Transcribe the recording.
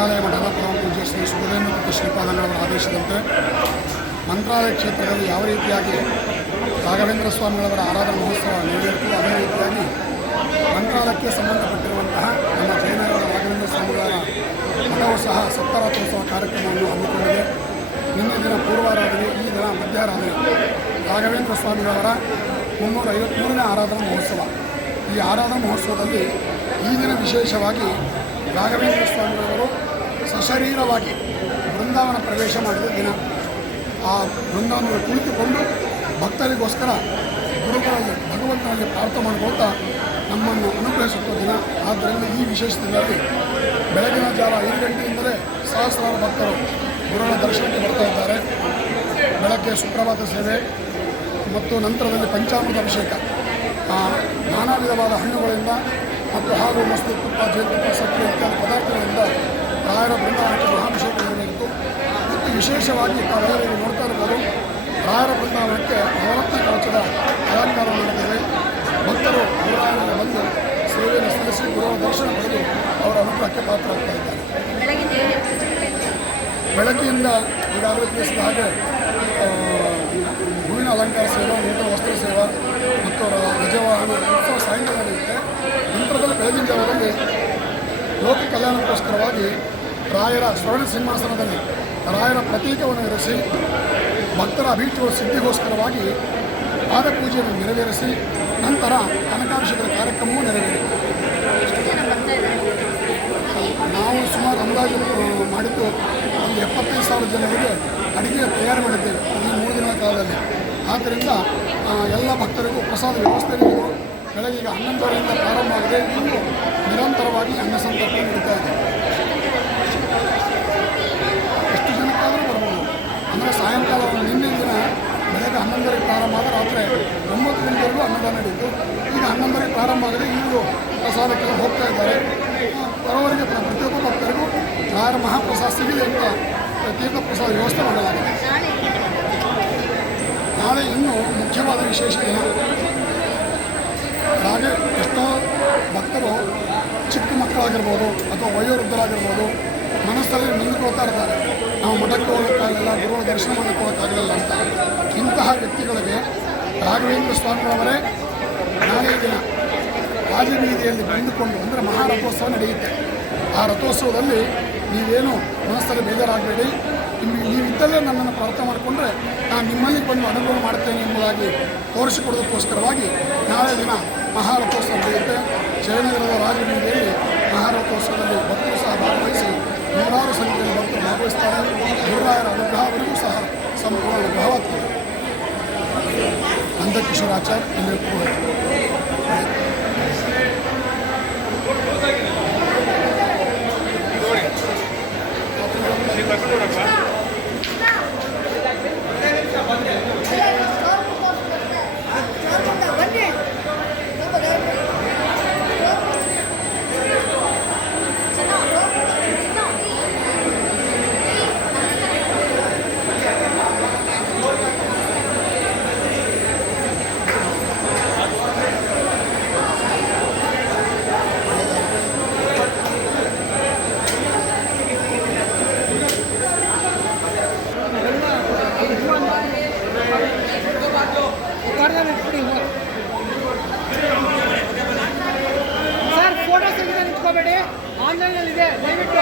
ಮಂತ್ರಾಲಯ ಮಠದ ಪರಮಪೂಜ್ಯ ಶ್ರೀ ಸುಬುಧೇಂದ್ರ ಶ್ರೀಪಾದಂಗಳವರ ಆದೇಶದಂತೆ ಮಂತ್ರಾಲಯ ಕ್ಷೇತ್ರದಲ್ಲಿ ಯಾವ ರೀತಿಯಾಗಿ ರಾಘವೇಂದ್ರ ಸ್ವಾಮಿಗಳವರ ಆರಾಧನಾ ಮಹೋತ್ಸವ ನೆರವೇರಿತು ಅದೇ ರೀತಿಯಾಗಿ ಮಂತ್ರಾಲಯಕ್ಕೆ ಸಂಬಂಧಪಟ್ಟಿರುವಂತಹ ನಮ್ಮ ಜೈನರ ರಾಘವೇಂದ್ರ ಸ್ವಾಮಿಗಳ ಮಠವೂ ಸಹ ಸಪ್ತರಾತ್ರೋತ್ಸವ ಕಾರ್ಯಕ್ರಮವನ್ನು ಹಮ್ಮಿಕೊಂಡಿದೆ. ನಿನ್ನೆ ದಿನ ಪೂರ್ವಾರಾಧನೆ, ಈ ದಿನ ಮಧ್ಯಾರಾಧನೆ ರಾಘವೇಂದ್ರ ಸ್ವಾಮಿಗಳವರ 353ನೇ ಆರಾಧನಾ ಮಹೋತ್ಸವ. ಈ ಆರಾಧನಾ ಮಹೋತ್ಸವದಲ್ಲಿ ಈ ದಿನ ವಿಶೇಷವಾಗಿ ರಾಘವೇಂದ್ರ ಸ್ವಾಮಿಗಳವರು ಸಶರೀರವಾಗಿ ಬೃಂದಾವನ ಪ್ರವೇಶ ಮಾಡಿದ ದಿನ. ಆ ಬೃಂದಾವನದಲ್ಲಿ ಕುಳಿತುಕೊಂಡು ಭಕ್ತರಿಗೋಸ್ಕರ ಗುರುಗಳಲ್ಲಿ ಭಗವಂತನಲ್ಲಿ ಪ್ರಾರ್ಥನೆ ಮಾಡಿಕೊಳ್ತಾ ನಮ್ಮನ್ನು ಅನುಗ್ರಹಿಸುತ್ತ ದಿನ. ಆದ್ದರಿಂದ ಈ ವಿಶೇಷ ದಿನದಲ್ಲಿ ಬೆಳಗಿನ ಜಾವ 5 ಗಂಟೆಯಿಂದಲೇ ಸಹಸ್ರಾರು ಭಕ್ತರು ಗುರುಗಳ ದರ್ಶನಕ್ಕೆ ಬರ್ತಾ ಇದ್ದಾರೆ. ಬೆಳಗ್ಗೆ ಸುಪ್ರಭಾತ ಸೇವೆ ಮತ್ತು ನಂತರದಲ್ಲಿ ಪಂಚಾಮೃತ ಅಭಿಷೇಕ, ನಾನಾ ವಿಧವಾದ ಹಣ್ಣುಗಳಿಂದ ಮತ್ತು ಹಾಲು, ಮೊಸರು, ತುಪ್ಪ, ಜೇನುತುಪ್ಪ, ಸಕ್ಕರೆ ಇತ್ಯಾದಿ ಪದಾರ್ಥಗಳಿಂದ ರಾಯರ ಬೃಂದಾವನಕ್ಕೆ ಮಹಾಭಿಷೇಕ ನೆರವೇರಿತು. ಮತ್ತು ವಿಶೇಷವಾಗಿ ತಾವೆಲ್ಲರೂ ನೋಡ್ತಾ ಇರ್ಬೋದು, ರಾಯರ ಬೃಂದಾವನಕ್ಕೆ ನವರತ್ನ ಕವಚದ ಅಲಂಕಾರ ಮಾಡಿದ್ದೇವೆ. ಭಕ್ತರು ಗುರುರಾಯರಿಗೆ ಬಂದು ಸೇವೆಯನ್ನು ಸಲ್ಲಿಸಿ ಗುರುಗಳ ದರ್ಶನ ಪಡೆದು ಅವರ ಅನುಗ್ರಹಕ್ಕೆ ಪಾತ್ರರಾಗ್ತಾ ಇದ್ದಾರೆ. ಬೆಳಗ್ಗೆಯಿಂದ ಈಗಾಗಲೇ ತಿಳಿಸಿದ ಹಾಗೆ ಹೂವಿನ ಅಲಂಕಾರ ಸೇವಾ, ನೂತನ ವಸ್ತ್ರ ಸೇವಾ ಮತ್ತು ಗಜವಾಹನ ಉತ್ಸವ ಸಾಯಂಕಾಲ ನಡೆಯುತ್ತೆ. ನಂತರದಲ್ಲಿ ಬೆಳಗಿನ ಜಾವದಲ್ಲಿ ಲೋಕ ಕಲ್ಯಾಣಕ್ಕೋಸ್ಕರವಾಗಿ ರಾಯರ ಸ್ವರ್ಣ ಸಿಂಹಾಸನದಲ್ಲಿ ರಾಯರ ಪ್ರತೀಕವನ್ನು ಇರಿಸಿ ಭಕ್ತರ ಅಭೀಷ್ಟಗಳ ಸಿದ್ಧಿಗೋಸ್ಕರವಾಗಿ ಪಾದಪೂಜೆಯನ್ನು ನೆರವೇರಿಸಿ ನಂತರ ಕನಕಾಭಿಷೇಕದ ಕಾರ್ಯಕ್ರಮವೂ ನೆರವೇರಿತು. ನಾವು ಸುಮಾರು ಅಂದಾಜು ಮಾಡಿದ್ದು ಒಂದು 75,000 ಜನರಿಗೆ ಅಡುಗೆಯ ತಯಾರಿ ಮಾಡಿದ್ದೇವೆ ಈ 3 ದಿನಗಳ ಕಾಲದಲ್ಲಿ. ಆದ್ದರಿಂದ ಎಲ್ಲ ಭಕ್ತರಿಗೂ ಪ್ರಸಾದ ವ್ಯವಸ್ಥೆ ನೀಡಿದರು. ಬೆಳಗ್ಗೆ ಈಗ 11 ಪ್ರಾರಂಭ ಆಗಿದೆ. ಇನ್ನು ನಿರಂತರವಾಗಿ ಅನ್ನ ಸಂತರ್ಪಣೆ ನಡೀತಾ ಇದೆ. ಎಷ್ಟು ಜನಕ್ಕಾದರೂ ಬರ್ಬೋದು. ಅಂದರೆ ಸಾಯಂಕಾಲ ನಿನ್ನೆ ದಿನ ಬೆಳಗ್ಗೆ 11 ಪ್ರಾರಂಭ ಆದ ರಾತ್ರಿ 9 ಗಂಟೆವರೆಗೂ ಅನ್ನದಾನ ನಡೆಯಿತು. ಈಗ 11 ಪ್ರಾರಂಭ ಆಗಿದೆ. ಈಗಲೂ ಪ್ರಸಾದಕ್ಕೆಲ್ಲ ಹೋಗ್ತಾ ಇದ್ದಾರೆ. ಬರೋವರಿಗೆ ಪ್ರತಿಯೊಬ್ಬ ಭಕ್ತರಿಗೂ ರಾಯರ ಮಹಾಪ್ರಸಾದ ಸಿಗಲಿ ಅಂತ ತೀರ್ಥ ಪ್ರಸಾದ ವ್ಯವಸ್ಥೆ ಮಾಡಲಾಗಿದೆ. ನಾಳೆ ಇನ್ನೂ ಮುಖ್ಯವಾದ ವಿಶೇಷ ದಿನ. ಹಾಗೆ ಎಷ್ಟೋ ಭಕ್ತರು ಚಿಕ್ಕ ಮಕ್ಕಳಾಗಿರ್ಬೋದು ಅಥವಾ ವಯೋವೃದ್ಧರಾಗಿರ್ಬೋದು ಮನಸ್ಸಲ್ಲಿ ನಿಂತ್ಕೊಳ್ತಾ ಇರ್ತಾರೆ, ನಾವು ಮಠಕ್ಕೆ ಹೋಗೋಕ್ಕಾಗಲಿಲ್ಲ, ಗುರುಗಳ ದರ್ಶನ ಮಾಡೋಕ್ಕೆ ಹೋಗೋಕ್ಕಾಗಲಿಲ್ಲ ಅಂತ. ಇಂತಹ ವ್ಯಕ್ತಿಗಳಿಗೆ ರಾಘವೇಂದ್ರ ಸ್ವಾಮಿಗಳವರೇ ನಾಳೆ ದಿನ ರಾಜಬೀದಿಯಲ್ಲಿ ಬಂದುಕೊಂಡು, ಅಂದರೆ ಮಹಾರಥೋತ್ಸವ ನಡೆಯುತ್ತೆ. ಆ ರಥೋತ್ಸವದಲ್ಲಿ ನೀವೇನು ಮನಸ್ಸಲ್ಲಿ ಬೇಜಾರಾಗಬೇಡಿ, ನೀವಿದ್ದಲ್ಲೇ ನನ್ನನ್ನು ಪ್ರಾರ್ಥನೆ ಮಾಡಿಕೊಂಡ್ರೆ ನಾನು ನಿಮ್ಮಲ್ಲಿ ಬಂದು ಅನುಭವ ಮಾಡ್ತೇನೆ ಎಂಬುದಾಗಿ ತೋರಿಸಿಕೊಡೋದಕ್ಕೋಸ್ಕರವಾಗಿ ನಾಳೆ ದಿನ ಮಹಾರಥೋತ್ಸವ ನಡೆಯುತ್ತೆ. ಜಯನಗರದ ರಾಜಬೀದಿಯಲ್ಲಿ ಮಹಾರಥೋತ್ಸವದಲ್ಲಿ ಭಕ್ತರು ಸಹ ಭಾಗವಹಿಸಿ ನೂರಾರು ಸಂಖ್ಯೆಯಲ್ಲಿ ಭಕ್ತರು ಭಾಗವಹಿಸ್ತಾರೆ. ಗುರುರಾಯರ ಅನುಗ್ರಹವರೆಗೂ ಸಹ ಸಂಪೂರ್ಣ ಅನುಗ್ರಹವಾಗ್ತದೆ. ನಂದಕಿಶೋರಾಚಾರ್ಯ ಇಲ್ಲಿ ಸರ್ ಫೋಟೋ ತೆಗೆದು ನಿಂತ್ಕೋಬೇಡಿ, ಆನ್ಲೈನಲ್ಲಿ ಇದೆ, ದಯವಿಟ್ಟು